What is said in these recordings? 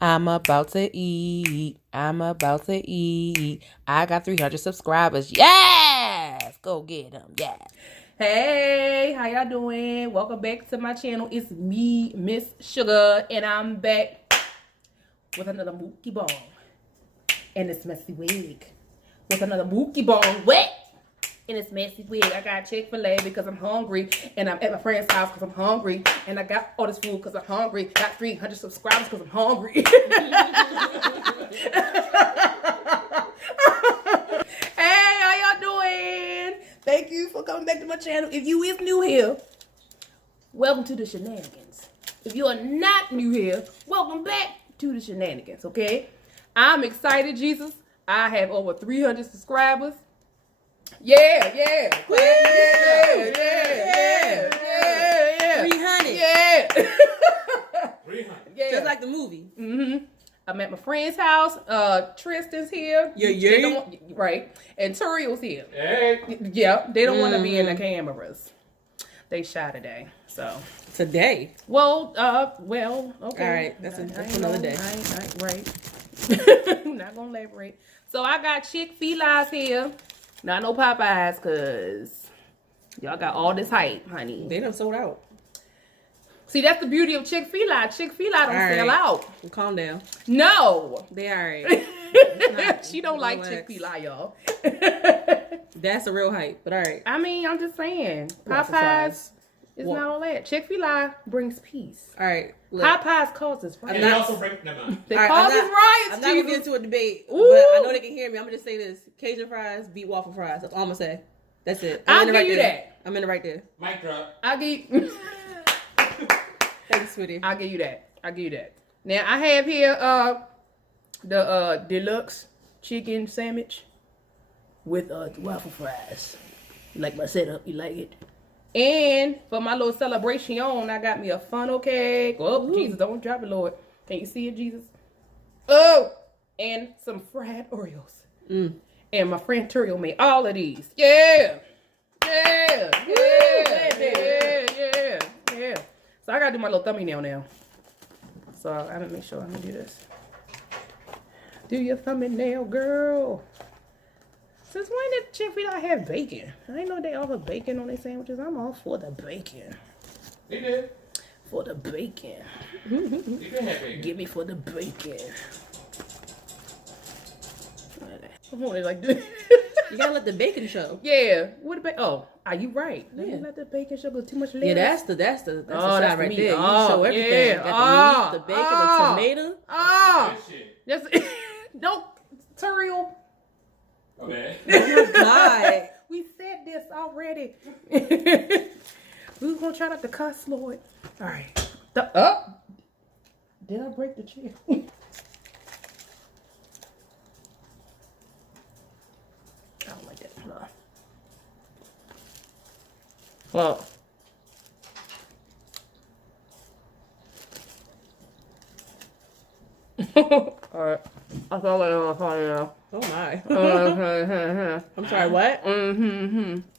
I'm about to eat. I'm about to eat. I got 300 subscribers. Yes! Go get them. Yeah. Hey, how y'all doing? Welcome back to my channel. It's me, Miss Sugar, and I'm back with another Mukbang and this messy wig. With another Mukbang wet in this messy wig. I got Chick-fil-A because I'm hungry, and I'm at my friend's house because I'm hungry, and I got all this food because I'm hungry. Got 300 subscribers because I'm hungry. Hey, how y'all doing? Thank you for coming back to my channel. If you is new here, welcome to the shenanigans. If you are not new here, welcome back to the shenanigans, okay? I'm excited, Jesus. I have over 300 subscribers. Yeah. 300. Yeah. 300. Yeah. Just like the movie. Mm-hmm. I'm at my friend's house. Tristan's here. Yeah. Right. And Turiel's here. Hey. Yeah. They don't want to be in the cameras. They shy today. So. Today. Well, okay. All right. That's another day. I ain't right. Not gonna elaborate. So I got Chick-fil-A's here. Not no Popeyes, because y'all got all this hype, honey. They done sold out. See, that's the beauty of Chick-fil-A. Chick-fil-A don't sell out. Well, calm down. No. They all right. She don't like Relax. Chick-fil-A, y'all. That's the real hype, but all right. I mean, I'm just saying. Waffle Popeyes fries. is not all that. Chick-fil-A brings peace. All right. Look, Popeyes causes And riots. they also break them out. They all right, causes I'm riots, not going to get Jesus. into a debate, Ooh. but I know they can hear me. I'm going to just say this. Cajun fries beat waffle fries. That's all I'm going to say. That's it. I'll in the give right you there. that. I'm in the right there. Mic drop. I'll give Thanks, sweetie. I'll give you that. Now I have here the deluxe chicken sandwich with waffle fries. You like my setup? You like it? And for my little celebration, I got me a funnel cake. Oh, Jesus, don't drop it, Lord. Can you see it, Jesus? Oh, and some fried Oreos. And my friend Turiel made all of these. Yeah. So I gotta do my little thumbnail now. So I gotta make sure I'm gonna do this. Do your thumbnail, girl. Since when did Chick-fil-A have bacon? I didn't know they offer bacon on their sandwiches. I'm all for the bacon. They did. For the bacon. They did have bacon. Give me for the bacon. I want it like this. You got to let the bacon show. Yeah. What about? Oh, are you right? Let me Yeah. let the bacon show go too much later. Yeah, that's the side that's right the there. meat. You show everything. Yeah. Got the meat, the bacon, the tomato. Ah. Good shit. That's don't Turiel. Okay. Oh my God. We said this already. We were gonna try not to cuss, Lord. All right. Did I break the chair? I don't like that. No. Well. All right. That's all I know. Oh my. Uh-huh. I'm sorry, what?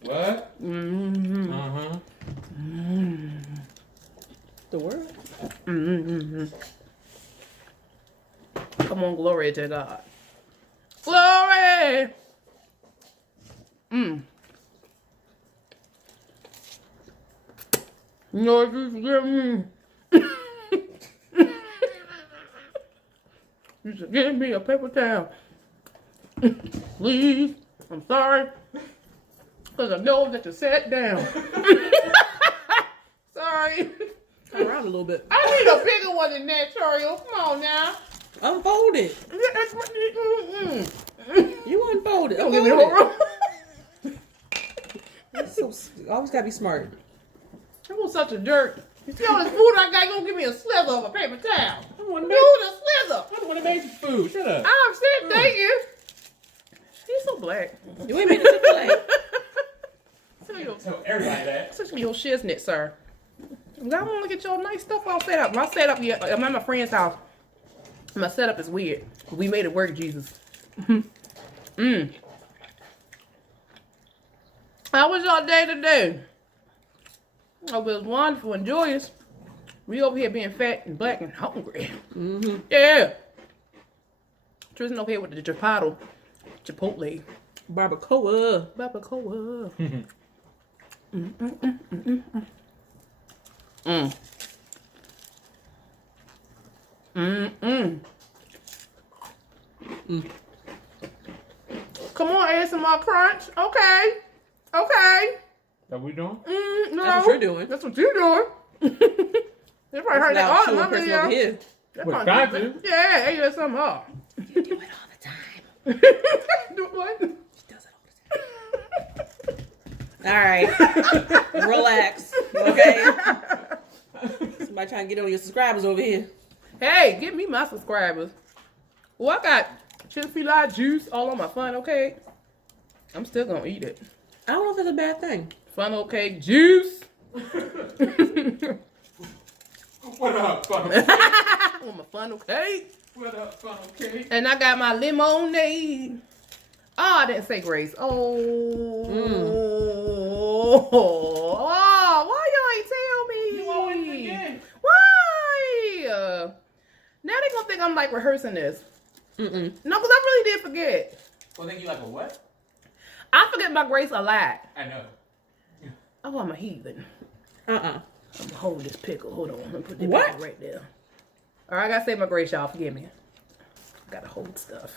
What? Uh-huh. The word? Come on, glory to God. Glory! Lord, just give me. Just give me a paper towel. Please. I'm sorry. Because I know that you sat down. Sorry. Come around a little bit. I need a bigger one than that, Turiel. Come on now. Unfold it. You unfold it. Don't give me the Unfold whole it. room. That's so, always gotta be smart. I want such a dirt. You see all this food I got? You gonna give me a slither of a paper towel? I want to Dude, make. a slither. I want to make some food. Shut up. I'm saying thank you. He's so black. You ain't made the Chick-fil-A. Tell everybody that. Such me your shiznit, sir. I want to get your nice stuff all set up. My setup, yeah, I'm at my friend's house. My setup is weird. We made it work, Jesus. How was your day today? Hope it was wonderful and joyous. We over here being fat and black and hungry. Mm-hmm. Yeah. Tristan over here with the Chipotle. Chipotle. Barbacoa. Barbacoa. Come on, ASMR crunch. Okay. Okay. That we doing? No. That's what you're doing. That's what you're doing. They probably heard that all in my person video. over here. What, trying to? Yeah, ASMR. You do it all the time. Do what? She does it all the time. All right. Relax. Okay. Somebody trying to get on your subscribers over here. Hey, give me my subscribers. Well, I got Fil-A juice all on my funnel cake. I'm still gonna eat it. I don't know if it's a bad thing. Funnel cake juice. What up, funnel cake? On my funnel cake. What up, funnel cake? And I got my lemonade. Oh, I didn't say grace. Oh. Oh, why y'all ain't tell me? You always forget. Why? Now they gonna think I'm like rehearsing this. No, because I really did forget. Well, think you like a what? I forget my grace a lot. I know. Oh, I'm a heathen. Uh-uh. I'm gonna hold this pickle. Hold on. I'm gonna put this What? pickle right there. All right, I gotta say my grace, y'all. Forgive me. I gotta hold stuff.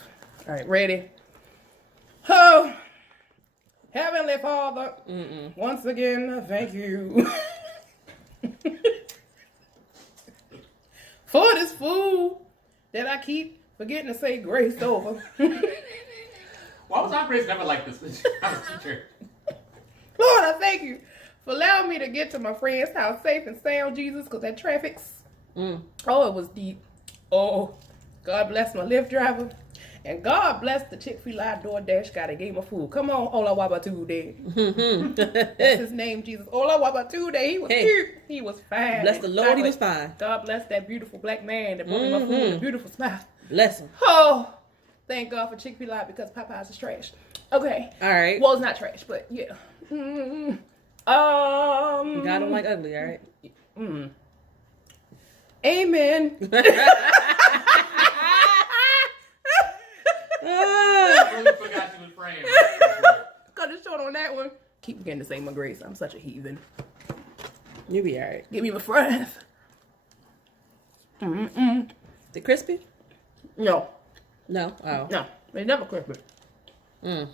All right, ready? Oh, Heavenly Father, once again, I thank you for this food that I keep forgetting to say grace over. Why was our grace never like this? I was teacher. Lord, I thank you for allowing me to get to my friend's house safe and sound, Jesus, because that traffic's, oh, it was deep. Oh, God bless my Lyft driver. And God bless the Chick-fil-A DoorDash guy that gave my food. Come on, Ola Wabatude. That's his name, Jesus. Ola Wabatude. He was cute. He was fine. Bless the Lord, he was fine. God bless that beautiful black man that brought me my food with a beautiful smile. Bless him. Oh, thank God for Chick-fil-A because Popeyes is trash. Okay. All right. Well, it's not trash, but yeah. God don't like ugly, all right? Amen. I really forgot you was praying. Cut it short on that one. Keep forgetting to say my grace. I'm such a heathen. You be all right. Give me my fries. Is it crispy? No. No. Oh. No. They never crispy. I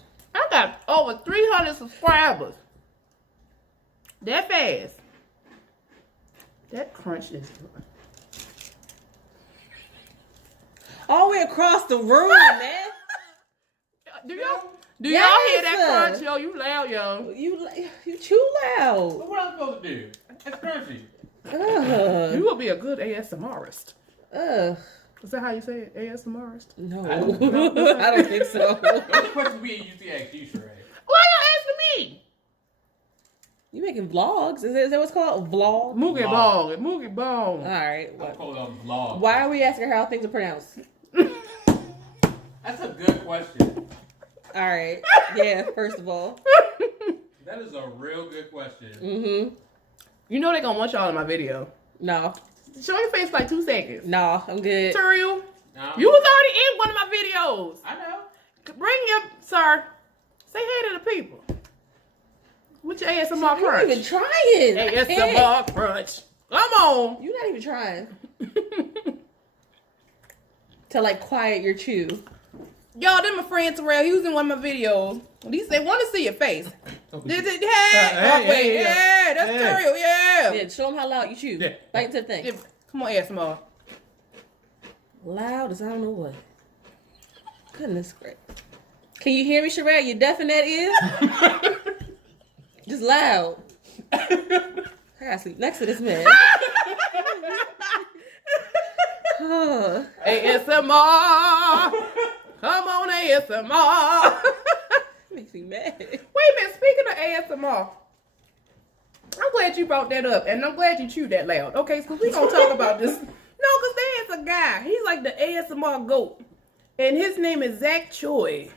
got over 300 subscribers. That fast. That crunch is good. All the way across the room, man. Do y'all hear Yes. that crunch? Yo, you loud, yo. You too loud. What am I supposed to do? It's crunchy. You will be a good ASMRist. Ugh. Is that how you say it? ASMRist? No. I don't I don't think so. What question we usually ask you, Sheree? Why y'all asking me? You making vlogs? Is that what's called? Vlog? Moogie bong. Moogie bong. All right. I'll call it a vlog. Why are we asking her how things are pronounced? That's a good question. All right. Yeah, first of all. That is a real good question. Mm-hmm. You know they gonna want y'all in my video. No. Show your face for like 2 seconds. No, I'm good. Turiel, No. you was already in one of my videos. I know. Bring your, sir, say hey to the people. With your ASMR You're not crunch. even trying. I can't. ASMR crunch. Come on. You're not even trying to like quiet your chew. Y'all, then my friend Terrell, he was in one of my videos. He said, want to see your face. Did it? Hey, yeah, that's Terrell, yeah. Yeah, show them how loud you chew. Yeah. Bite into the thing. Yeah, come on, ASMR. Loud as I don't know what. Goodness gracious. Can you hear me, Sheree? You deaf in that ear? Just loud. I gotta sleep next to this man. ASMR. Come on, ASMR. Makes me mad. Wait a minute, speaking of ASMR, I'm glad you brought that up, and I'm glad you chewed that loud. Okay, so we gonna talk about this. No, because there is a guy. He's like the ASMR GOAT, and his name is Zach Choi.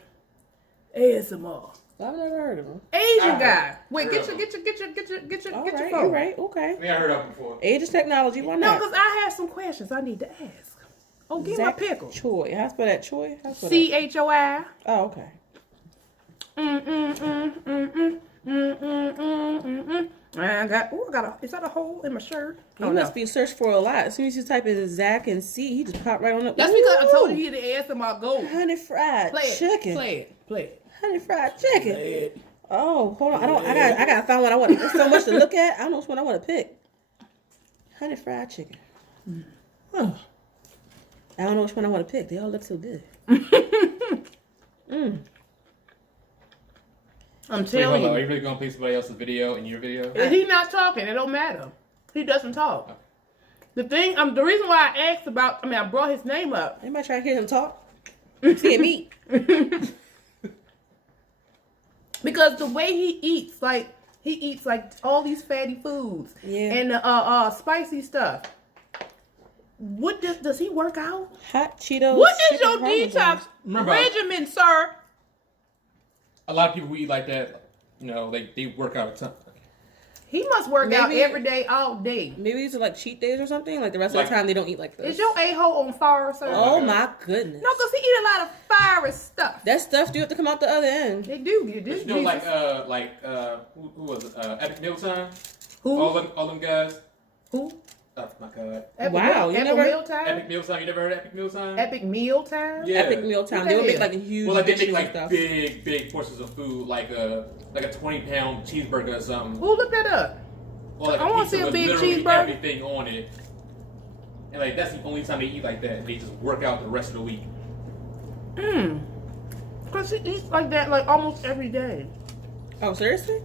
ASMR. I've never heard of him. Asian I guy. heard. Wait, For get real. your All phone. right, you're right. Okay. I mean, I heard of him before. Age is technology. Why No, not? because I have some questions I need to ask. Oh, give me my Zach pickle. Choi. How I spell that? Choi? How I spell that? CHOI. Oh, okay. I got a. Is that a hole in my shirt? He Oh, must no. be searched for a lot. As soon as you type in Zach and C, he just popped right on up. That's because I told Ooh, you he didn't ask about gold. honey fried Play it. chicken. Play it. Honey fried chicken. Play it. Oh, hold on. I gotta find what I want. There's so much to look at. I don't know which one I want to pick. Honey fried chicken. Oh. I don't know which one I want to pick. They all look so good. I'm Wait, hold telling on. Are you. you really gonna play somebody else's video in your video? If he's not talking, it don't matter. He doesn't talk. The reason why I asked about, I brought his name up. Anybody try to hear him talk? Seeing meat. Because the way he eats like all these fatty foods. Yeah. And spicy stuff. What does he work out? Hot Cheetos. What is chicken your parmesan. detox Remember- regimen, sir? A lot of people who eat like that, you know, they work out a ton. He must work out Maybe- every day, all day. Maybe these are like cheat days or something. Like the rest of Like- the time they don't eat like this. Is your a-hole on fire, sir? Oh my goodness. No, because he eat a lot of fiery stuff. That stuff do have to come out the other end. They do. You But do. you know, who was it? Epic Mealtime? Who? All them guys? Who? Oh my god. Wow, you Epic never- Mealtime? Epic Mealtime, you never heard of Epic Mealtime? Epic Mealtime? Yeah. Epic mealtime. What They that would make is? like a huge Well, like they dishes make and like stuff. big portions of food, like a 20-pound cheeseburger or something. Who looked that up? Or like I wanna pizza see a with big literally cheeseburger. everything on it. And like that's the only time they eat like that. They just work out the rest of the week. Because he eats like that like almost every day. Oh, seriously?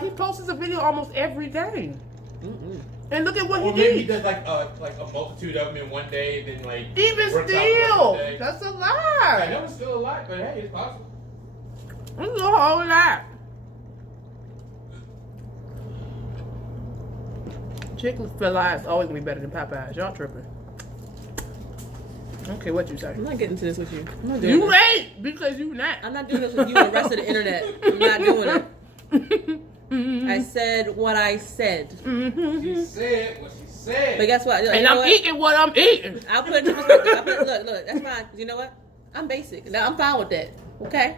He posts a video almost every day. And look at what Or he maybe he eats. does like a multitude of them in one day, then like Even works out the rest of still, the day. that's a I lie. know it's still a lot, but hey, it's possible. That's a whole lot. Chicken Fil-A is always gonna be better than Popeyes. Y'all tripping. Okay, what you say? I'm not getting into this with you. I'm not doing You this. ain't because you not. I'm not doing this with you and the rest of the internet. I'm not doing it. I said what I said. She said what she said. But guess what? You And know I'm what? eating what I'm eating. I'll put it into perspective. Look, that's fine. You know what? I'm basic. Now I'm fine with that. Okay?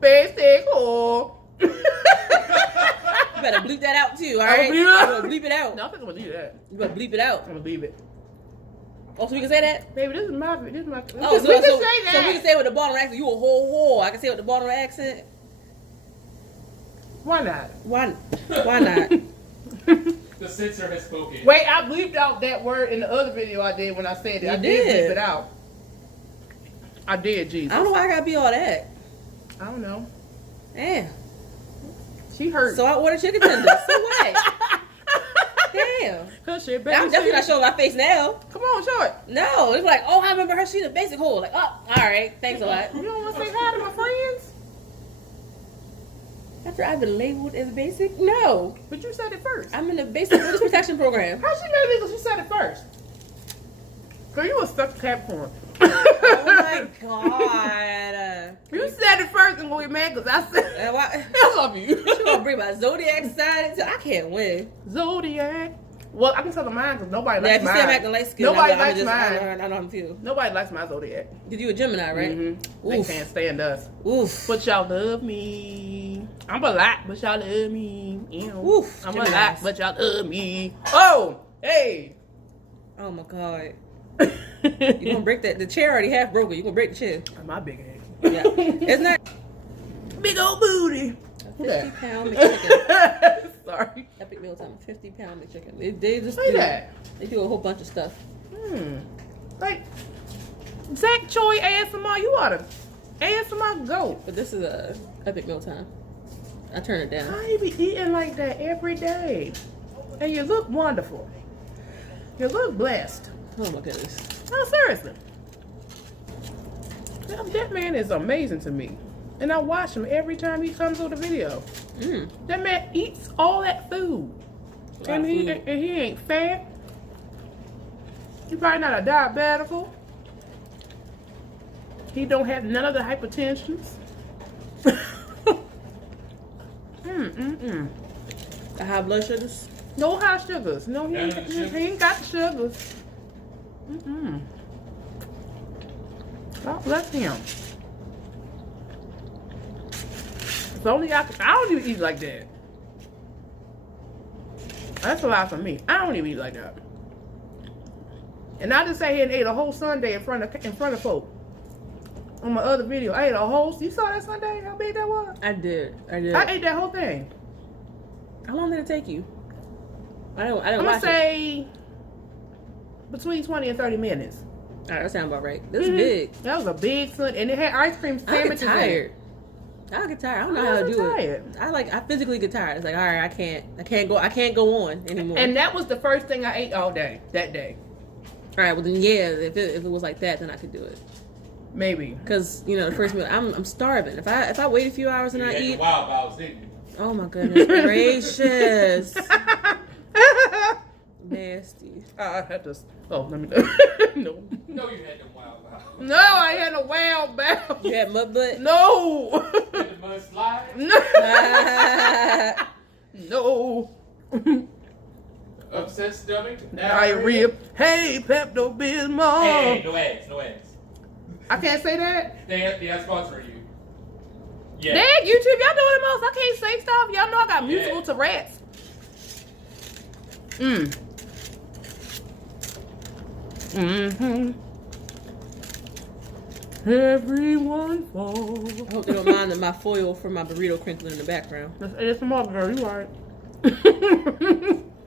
Basic whore. You better bleep that out too, alright? I'll You bleep it out. better bleep it out. No, I'm not gonna do that. You better bleep it out. I'm gonna leave it. Oh, so we can say that? Baby, this is my. Oh, we so, can so, say so that. we can say it with the Baltimore accent. You a whole whore. I can say it with the Baltimore accent. Why not? Why not? The censor has spoken. Wait, I bleeped out that word in the other video I did when I said it. You I did did. bleep it out. I did, Jesus. I don't know why I gotta be all that. I don't know. Damn. She hurt. So I ordered chicken tenders. So what? Damn. Her shit, I'm baby. definitely not showing my face now. Come on, show it. No, it's like, oh, I remember her. She's a basic whore. Like, oh, all right, thanks a lot. You don't want to say hi to my friends? After I've been labeled as basic, no, But you said it first. I'm in the basic witness protection program. How she made it because you said it first? Girl, you was stuck to Capricorn. Oh my god. You said it first and gonna get mad because I said Why? I love you. You gonna bring my zodiac side into? I can't win. Zodiac. Well, I can tell the mine because nobody Yeah, likes if you mine. say I'm acting light skinned, Nobody I'm likes just, mine. I know how I feel. Nobody likes my zodiac. Did you a Gemini, right? Mm-hmm. They Oof. can't stand us. Oof. But y'all love me. I'm a lot, but y'all love me. Ew. Oof, I'm Geminis. a lot, but y'all love me. Oh, hey. Oh my god. You gonna break that? The chair already half broken. You gonna break the chair? My big head. Yeah. It's not Big old booty. a 50-pound McChicken. Sorry. Epic mealtime, 50-pound McChicken. They just Say do, that. They do a whole bunch of stuff. Like, Zach Choi ASMR, you ought to ASMR go. But this is a epic mealtime. I turn it down. How you be eating like that every day? And you look wonderful. You look blessed. Oh my goodness. No, seriously. That man is amazing to me. And I watch him every time he comes on the video. That man eats all that food. And he ain't fat. He probably not a diabetical. He don't have none of the hypertensions. The high blood sugars. No high sugars. No, he ain't got the sugars. God bless him. If only I don't even eat like that. That's a lot for me. I don't even eat like that. And I just sat here and ate a whole Sunday in front of folk. On my other video, I ate a whole. You saw that Sunday? How big that was? I did. I ate that whole thing. How long did it take you? I didn't I'm gonna watch say between 20 and 30 minutes. All right, that sounds about right. This is big. That was a big Sunday, and it had ice cream I get sandwiches. tired. I get tired. I don't know how to do it. I physically get tired. It's like, all right, I can't go on anymore. And that was the first thing I ate all day that day. All right, well then, yeah, if it was like that, then I could do it. Maybe because the first meal, I'm starving. If I wait a few hours and I eat, wild balls, didn't you? Oh my goodness gracious, nasty. I had to. Oh, let me. No. No, you had them wild balls. No, I had a wild bowel. You had mud butt? No. You had the mud slide? No. Upset stomach? Diarrhea. Hey, Pepto-Bismol. Hey, no ads, no ads. I can't say that? They are sponsoring you. Yeah. Dad, YouTube, y'all doing the most. I can't say stuff. Y'all know I got musical Tourette's. Everyone falls. I hope they don't mind my foil for my burrito crinkling in the background. That's ASMR, girl. You right.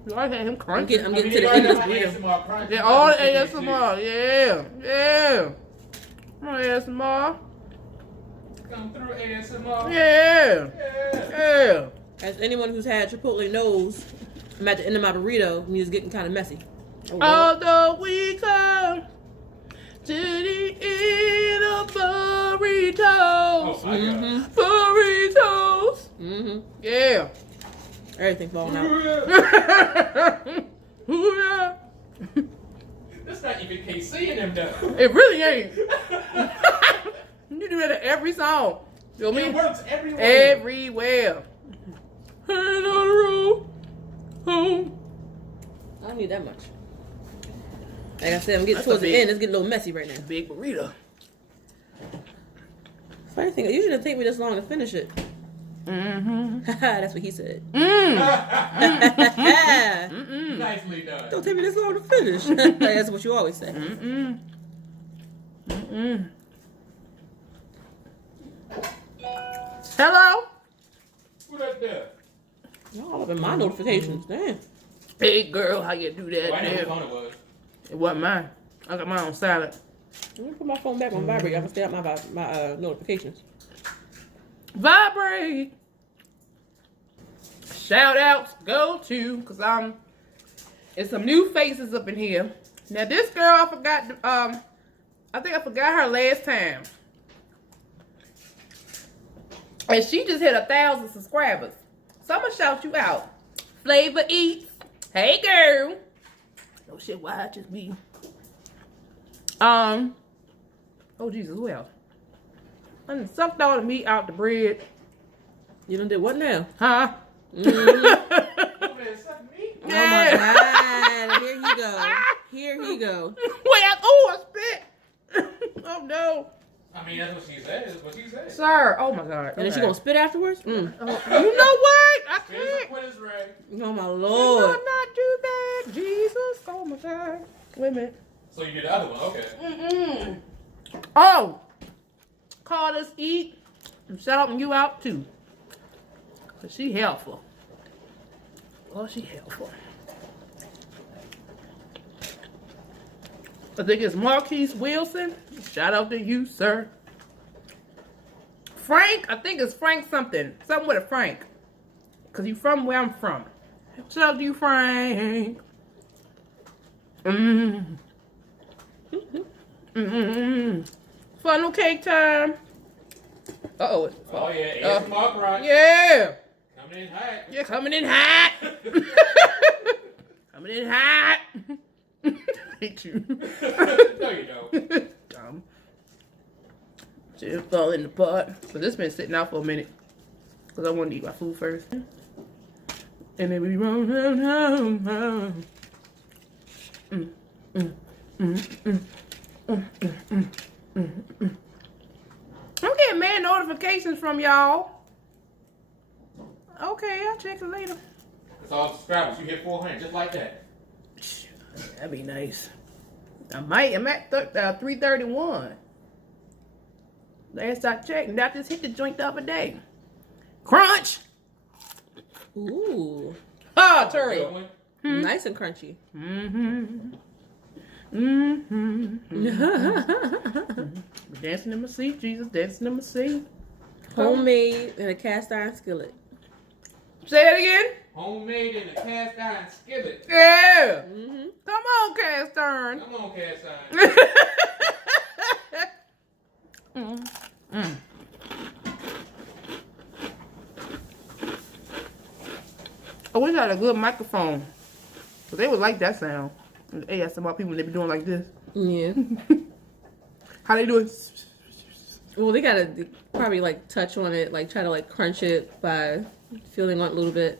You already had him crunching. I'm getting to the end of this burrito. Yeah, all the ASMR. Yeah. ASMR. Come through ASMR. Yeah. As anyone who's had Chipotle knows, I'm at the end of my burrito and it's getting kind of messy. Although we come to the end of burritos. Oh my God. Burritos. Yeah. Everything falling out. That's not even KC in them though. It really ain't. You do that in every song. You know what I mean? It works everywhere. Everywhere. Hand on the road. Home. I don't need that much. Like I said, I'm getting That's towards a the big- end. It's getting a little messy right now. Big burrito. Funny thing, it usually doesn't take me this long to finish it. That's what he said. Nicely done. Don't take me this long to finish. That's what you always say. Hello? Who that there? Y'all up in my notifications. Damn. Hey girl, how you do that? Oh, I know there? what phone it was. It wasn't mine. I got mine on silent. Let me put my phone back on vibrate. I can stay out my notifications. Vibrate. Shout outs go to, cause it's some new faces up in here. Now this girl, I forgot. I think I forgot her last time, and she just hit 1,000 subscribers. So I'm gonna shout you out. Flavor Eats. Hey girl. No shit. Why just me? Oh Jesus, who else? I done sucked all the meat out the bread. You done did what now? Huh? Oh man, suck me. Oh my God. Here he go. Here he go. Wait, I spit. Oh no. I mean, that's what she said. That's what she said. Sir, oh my God. And then she gonna spit afterwards? You know what? I Here's can't. a quiz, Ray. Oh my Lord. Lord. Not do that, Jesus. Oh my God. Wait a minute. So you did the other one, okay. Oh. Call us eat. I'm shouting you out too. Cause she helpful. Oh, she helpful. I think it's Marquise Wilson. Shout out to you, sir. Frank, I think it's Frank something. Something with a Frank. Cause you from where I'm from. Shout out to you, Frank. Funnel cake time. Uh-oh. Oh yeah, it's Mark right. Yeah. Coming in hot. Yeah, coming in hot. Coming in hot. Hate you. No, you don't. Dumb. Shit falling apart. So this been sitting out for a minute. Because I want to eat my food first. And then we run home. I'm getting mad notifications from y'all. Okay, I'll check it later. That's all subscribers. You hit 400 just like that. That'd be nice. I'm at 331. Last I checked, and I just hit the joint the other day. Crunch! Ooh. Ah, Terry. Nice and crunchy. Dancing in my seat, Jesus, dancing in my seat. Homemade in a cast iron skillet. Say it again. Homemade in a cast iron skillet. Yeah. Come on, cast iron. Come on, cast iron. I wish I had a good microphone. Cause they would like that sound. They ask about people when they be doing like this. Yeah. How they do it? Well, they gotta probably like touch on it, like try to like crunch it by feeling on it a little bit,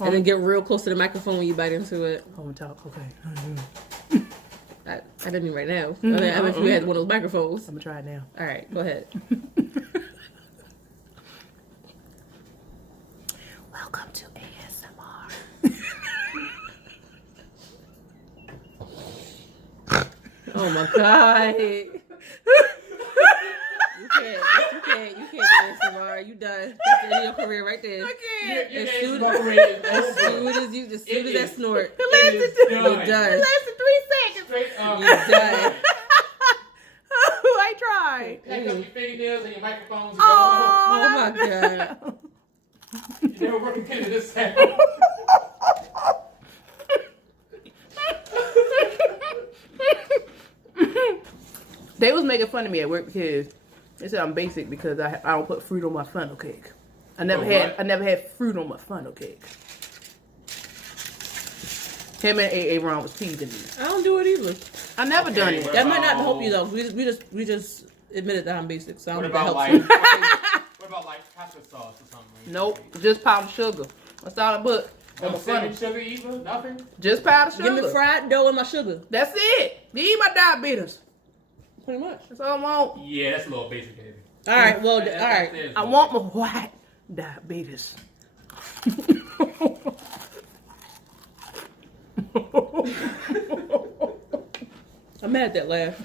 and then get real close to the microphone when you bite into it. Home talk, okay. I didn't mean right now. I mean, if you had one of those microphones. I'm gonna try it now. All right, go ahead. Welcome to ASMR. Oh my god. You can't do ASMR. You done. That's the end of your career right there. I can't. Your As ASMR soon career is as over. soon as that snort, It lasted you're done. done. It lasted 3 seconds. Straight up. You're done. I tried. Take up your fingernails and your microphones and Oh, Oh my god. go. You never work again to this sound. They was making fun of me at work because they said I'm basic because I don't put fruit on my funnel cake. I never had fruit on my funnel cake. Him and AA Ron was teasing me. I don't do it either. I never done it. That might not help you though. We just admitted that I'm basic, so I don't What know about if that helps like? you. What about like pasta sauce or something? Nope, just powdered sugar. That's all I put on No my funnel. cinnamon sugar either? Nothing? Just powdered sugar. Give me fried dough and my sugar. That's it. You eat my diabetes. Pretty much. That's all I want. Yeah, that's a little basic, baby. All right. Well, all That- right. that is I a want my little white diabetes. I'm mad at that laugh.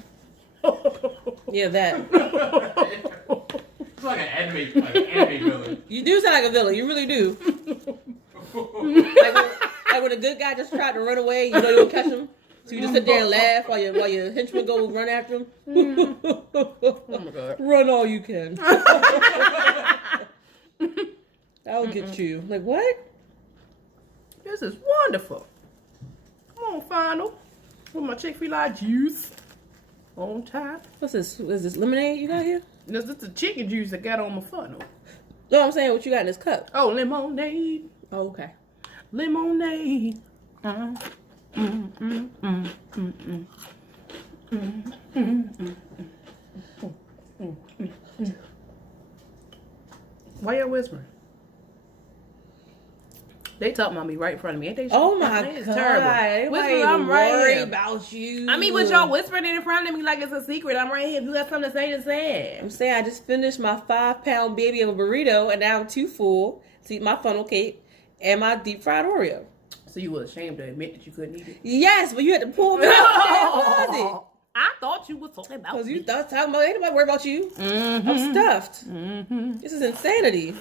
Yeah, that. basic. It's like an anime villain. You do sound like a villain. You really do. Like when a good guy just tried to run away, you know you don't catch him. So you just sit there and laugh while your henchman go run after him. Oh my god. Run all you can. I'll get you. Like what? This is wonderful. Come on, Final. With my Chick-fil-A juice on top. What's this? Is this lemonade you got here? This is the chicken juice I got on my funnel. No, I'm saying what you got in this cup. Oh, lemonade. Oh, okay. Lemonade. Why y'all whispering? They talking about me right in front of me. Ain't they? Oh my It's god! terrible. Whispering, I'm I'm right worried here. about you. I mean, but y'all whispering it in front of me like it's a secret. I'm right here. If you got something to say, just say I'm it. saying I just finished my 5-pound baby of a burrito, and now I'm too full to eat my funnel cake and my deep fried Oreo. So you were ashamed to admit that you couldn't eat it? Yes, but you had to pull me out. Was it? I thought you was talking about Because you me. thought talking about ain't nobody worried about you. I'm stuffed. This is insanity.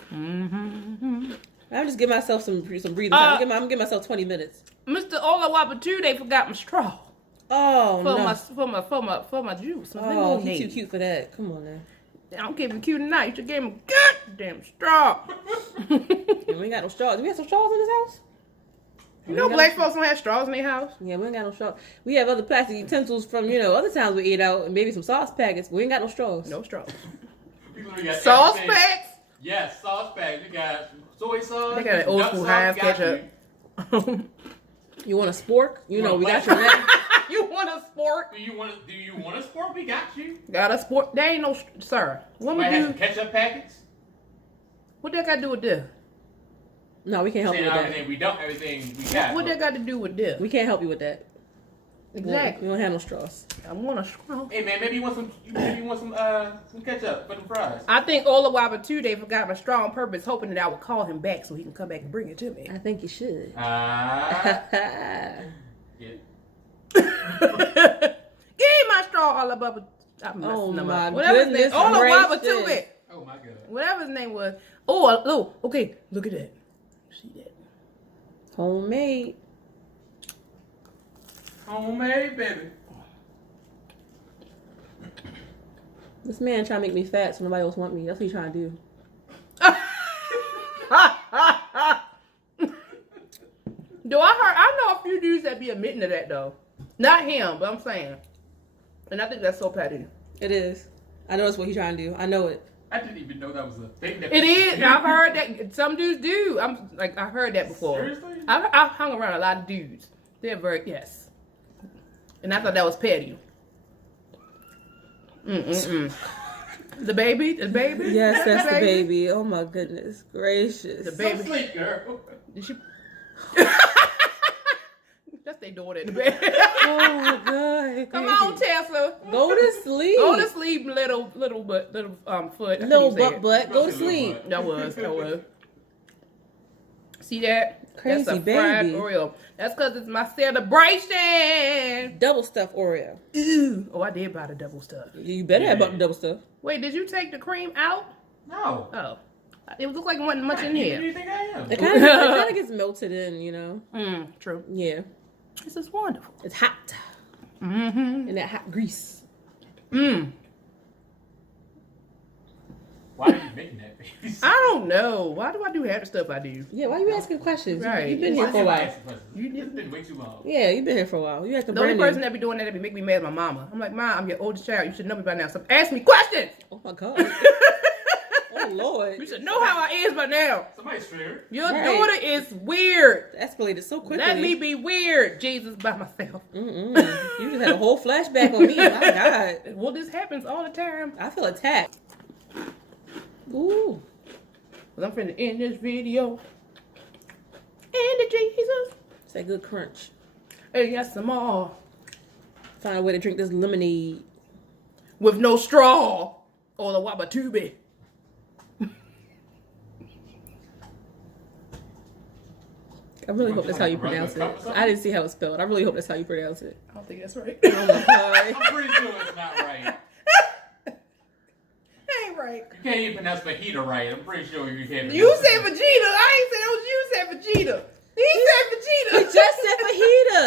I'm just giving myself some breathing time. I'm giving myself 20 minutes. Mr. Olawapa too, they forgot my straw Oh for no! my juice. My Oh, lemonade. he's too cute for that. Come on now. I don't care if you're cute or not. You should give him a goddamn straw. Yeah, we ain't got no straws. Do we have some straws in this house? You know black folks don't have straws in their house. Yeah, we ain't got no straws. We have other plastic utensils from, other times we eat out and maybe some sauce packets, but we ain't got no straws. No straws. We literally got Sauce everything. packs. Yes, sauce packs. We got soy sauce. They got an old nut school sauce, Heinz we got ketchup. You want a spork? You know, we got What? you that. You want a sport? Do you want a sport? We got you. Got a sport? There ain't no, sir. What Might would have you? some ketchup packets. What that got to do with this? No, we can't help you with that. Everything we don't, everything we got. What that got to do with this? We can't help you with that. Exactly. We don't have no straws. I want a straw. Hey man, maybe you want some ketchup for them fries. I think all the while but 2 they forgot my straw on purpose, hoping that I would call him back so he can come back and bring it to me. I think you should. Yeah. Give me my straw all above. Oh my Whatever goodness his name. All the while but 2 gracious. Oh my god. Whatever his name was. Oh, okay. Look at that. See that? Homemade. Homemade, baby. This man trying to make me fat so nobody else want me. That's what he's trying to do. I know a few dudes that be admitting to that though. Not him, but I'm saying. And I think that's so petty. It is. I know that's what he's trying to do. I know it. I didn't even know that was a thing. That It is. I've heard that some dudes do. I heard that before. Seriously? I've hung around a lot of dudes. They're very yes. And I thought that was petty. The baby? Yes, that's the baby. Oh my goodness gracious. The baby. So sleep, girl. Did she? That's their daughter in the bed. Oh my god. Come on, Tessa. Go to sleep. Go to sleep, little foot. Little butt. Go to sleep. That was. See that? Crazy That's a fried baby. Oreo. That's because it's my celebration. Double stuffed Oreo. Ooh. Oh, I did buy the double stuff. You better have bought the double stuff. Wait, did you take the cream out? No. Oh. It looked like it wasn't much in Who do here. you think I am? It kind of gets melted in, you know. True. Yeah. This is wonderful. It's hot. Mm-hmm. And that hot grease. Why are you making that face? I don't know. Why do I do half the stuff I do? Yeah, why you asking questions? Right. You've been here for a while. It's been way too long. Yeah, you've been here for a while. You acting The only brand person new. that be doing that make me mad is my mama. I'm like, Mom, I'm your oldest child. You should know me by now. So ask me questions. Oh my god. Oh lord. You should know how I is by now. Somebody's triggered. Your Right. daughter is weird. It escalated so quickly. Let me be weird, Jesus, by myself. You just had a whole flashback on me. My god. Well, this happens all the time. I feel attacked. Ooh. Well, I'm finna end this video. End it, Jesus. It's that good crunch. Hey, yes, some more. Find a way to drink this lemonade. With no straw. Or the wabatube. I really hope that's how you pronounce it. I didn't see how it's spelled. I really hope that's how you pronounce it. I don't think that's right. Oh my god. I'm pretty sure it's not right. Ain't right. You can't even pronounce fajita right. I'm pretty sure you can't. You said Vegeta. I ain't said it was you said Vegeta. He said Vegeta. He just said fajita.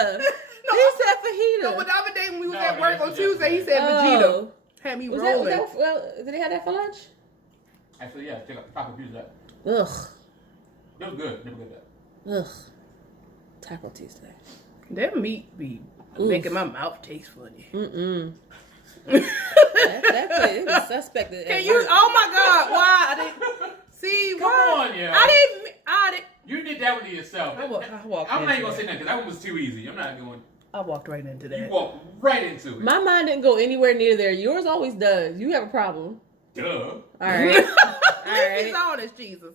No, He said fajita. No, but the other day when we was No, at work on that's Tuesday, he just- said Vegeta. Oh. Had me Was rolling. that, well, did they have that for lunch? Actually, yeah. Check out Taco Tuesday. Ugh. It was good. Never get that. Ugh. Taco Tuesday. That meat be making my mouth taste funny. It was suspect. Can you? Oh my God! Why? I didn't see. Come why? on, yeah. I didn't. You did that one to yourself. I walked I'm not even into gonna say that. that because that one was too easy. I'm not going. I walked right into You that. walked right into it. My mind didn't go anywhere near there. Yours always does. You have a problem. Duh. All right. All right. He's honest, Jesus.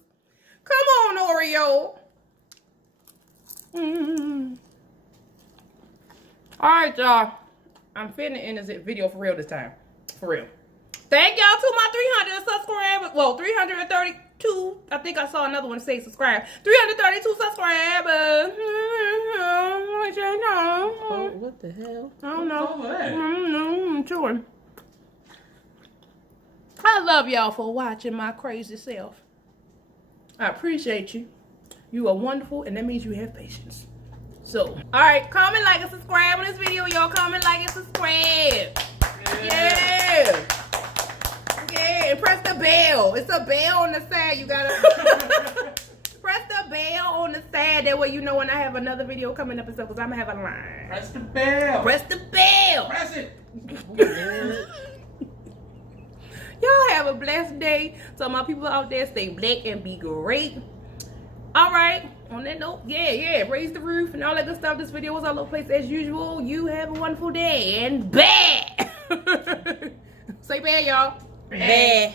Come on, Oreo. All right, y'all. I'm finna end this video for real this time. For real. Thank y'all to my 300 subscribers. Well, 332. I think I saw another one say subscribe. 332 subscribers. What you know? Oh, what the hell? I don't know. What's all that? I don't know. I'm sure. I love y'all for watching my crazy self. I appreciate you. You are wonderful, and that means you have patience. So, all right, comment, like, and subscribe on this video, y'all. Comment, like, and subscribe. Yeah. Yeah, and press the bell. It's a bell on the side. You gotta press the bell on the side. That way you know when I have another video coming up and stuff, because I'm gonna have a line. Press the bell. Press the bell. Press it. Y'all have a blessed day. So my people out there, stay black and be great. All right. On that note, yeah, raise the roof and all that good stuff. This video was all over the place as usual. You have a wonderful day and bad. Say bad, y'all. Bad.